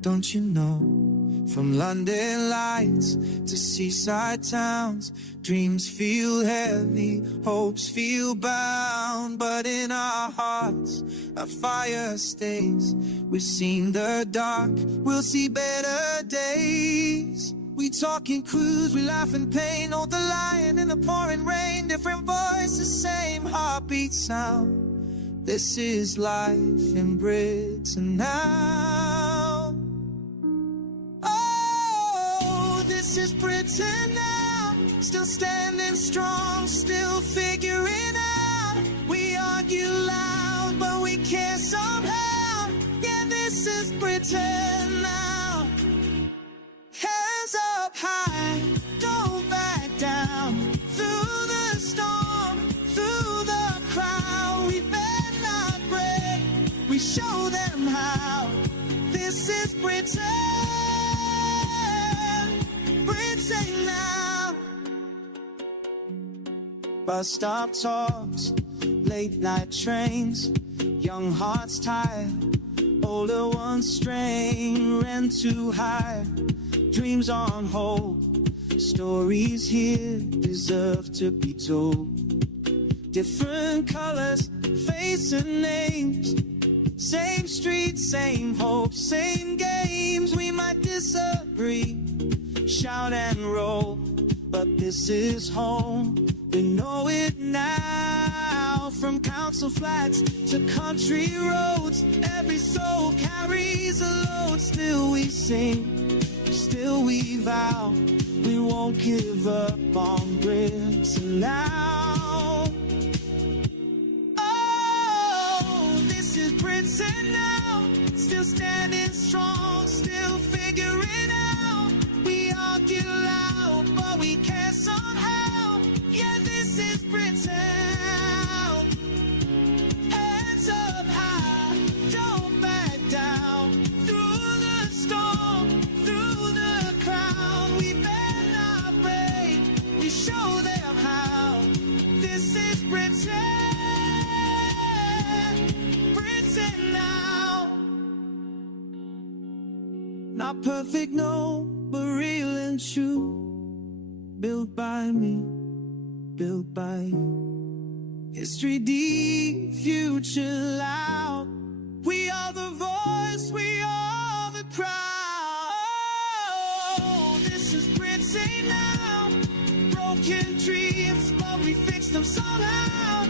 Don't you know, from London lights to seaside towns, dreams feel heavy, hopes feel bound, but in our hearts a fire stays. We've seen the dark, we'll see better days. We talk in cruise, we laugh in pain, hold the line in the pouring rain, different voices, same heartbeat sound. This is life in Birtain Now. Oh, this is Birtain Now. Still standing strong, still figuring out. We argue loud, but we care somehow. Yeah, this is Birtain Now. Hands up high, don't back down. Through the storm, through the crowd, we better not break. We show them how. This is Birtain Now. Bus stop talks, late night trains, young hearts tired, older ones strain, rent too high, dreams on hold, stories here deserve to be told. Different colors, faces and names, same streets, same hopes, same games. We might disagree, shout and roll, but this is home. We know it now. From council flats to country roads, every soul carries a load. Still we sing, still we vow, we won't give up on Birtain Now. Oh, this is Birtain Now. Still standing strong, still figuring out. We argue loud, but we care somehow. Yeah, this is Birtain. Hands up high, don't back down. Through the storm, through the crowd, we better not break. We show them how. This is Birtain Now. Not perfect, no, but real and true. Built by me, built by you. History deep, future loud. We are the voice, we are the crowd. Oh, this is Birtain Now. Broken dreams, but we fix them somehow.